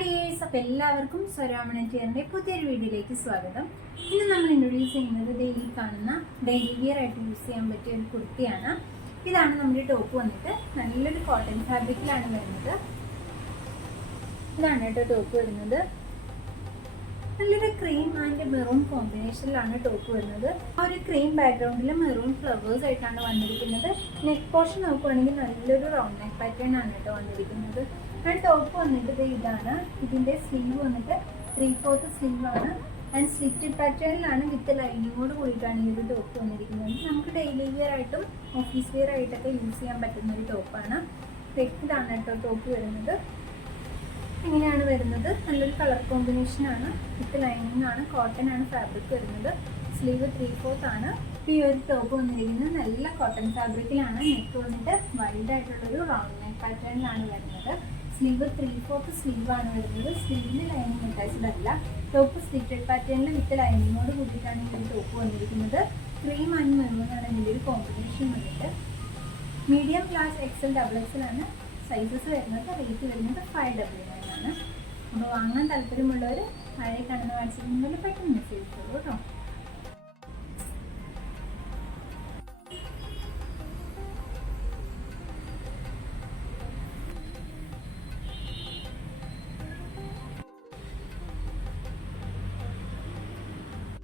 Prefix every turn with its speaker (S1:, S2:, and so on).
S1: Dears അപ്പം എല്ലാവർക്കും സ്വരാമണൻ ടിയറിന്റെ പുതിയൊരു വീഡിയോയിലേക്ക് സ്വാഗതം. ഇന്ന് നമ്മൾ ഇൻട്രൊഡ്യൂസ് ചെയ്യുന്നത് ഡെയിലി കാണുന്ന ഡെയിലി വിയർ ആയിട്ട് യൂസ് ചെയ്യാൻ പറ്റിയ ഒരു കുർത്തിയാണ് ഇതാണ് നമ്മുടെ ടോപ്പ് വന്നിട്ട് നല്ലൊരു കോട്ടൺ ഫാബ്രിക്കിലാണ് വരുന്നത്. ഇതാണ് കേട്ടോ ടോപ്പ് വരുന്നത്. നല്ലൊരു ക്രീം ആൻഡ് മെറൂൺ കോമ്പിനേഷനിലാണ് ടോപ്പ് വരുന്നത്. ആ ഒരു ക്രീം ബാക്ക്ഗ്രൗണ്ടിൽ മെറൂൺ ഫ്ലവേഴ്സ് ആയിട്ടാണ് വന്നിരിക്കുന്നത്. നെക്ക് പോർഷൻ നോക്കുവാണെങ്കിൽ നല്ലൊരു റൗണ്ട് നെക്ക് പാറ്റേൺ ആണ് കേട്ടോ വന്നിരിക്കുന്നത്. ആ ടോപ്പ് വന്നിട്ട് ഇതാണ്. ഇതിന്റെ സ്ലീവ് വന്നിട്ട് ത്രീ ഫോർത്ത് സ്ലീവ് ആണ് ആൻഡ് സ്ലിറ്റഡ് പാറ്റേണിലാണ് വിത്ത് ലൈനിങ്ങോട് കൂടിയിട്ടാണ് ഈ ഒരു ടോപ്പ് വന്നിരിക്കുന്നത്. നമുക്ക് ഡെയിലി വെയർ ആയിട്ടും ഓഫീസ് വെയർ ആയിട്ടൊക്കെ യൂസ് ചെയ്യാൻ പറ്റുന്ന ഒരു ടോപ്പാണ് ഇതാണ് കേട്ടോ ടോപ്പ് വരുന്നത്. വരുന്നത് നല്ലൊരു കളർ കോമ്പിനേഷൻ ആണ്. വിത്ത് ലൈനിങ് ആണ്. കോട്ടൺ ആണ് ഫാബ്രിക് വരുന്നത്. സ്ലീവ് ത്രീ ഫോർത്ത് ആണ് ഈ ഒരു ടോപ്പ് വന്നിരിക്കുന്നത് നല്ല കോട്ടൺ ഫാബ്രിക്കിലാണ് നെക്ക് വന്നിട്ട് വൈൽഡ് ആയിട്ടുള്ള ഒരു റൗണ്ട് നെക്ക് പാറ്റേണിലാണ് വരുന്നത്. സ്ലീവ് ത്രീ ഫോർത്ത് സ്ലീവ് ആണ് വരുന്നത്. സ്ലീവിന് ലൈനിങ് അറ്റാച്ച്ഡ് അല്ല. ടോപ്പ് സ്റ്റിറ്റഡ് പാറ്റേണിൽ വിത്ത് ലൈനിങ്ങോട് കൂടിയിട്ടാണ് ഈ ഒരു ടോപ്പ് വന്നിരിക്കുന്നത്. ക്രീം ആൻഡ് ആണ് ഇതിന്റെ ഒരു കോമ്പിനേഷൻ വന്നിട്ട്. Medium class XL double XL ആണ്. സൈസസ് വരുന്നത്. റേറ്റ് വരുന്നത് ഫൈവ് ഡബിൾ വാങ്ങാൻ താല്പര്യമുള്ളവർ താഴെ കാണുന്ന നമ്പറിൽ പെട്ടെന്ന് മെസ്സേജ് ചെയ്തോളൂ കേട്ടോ.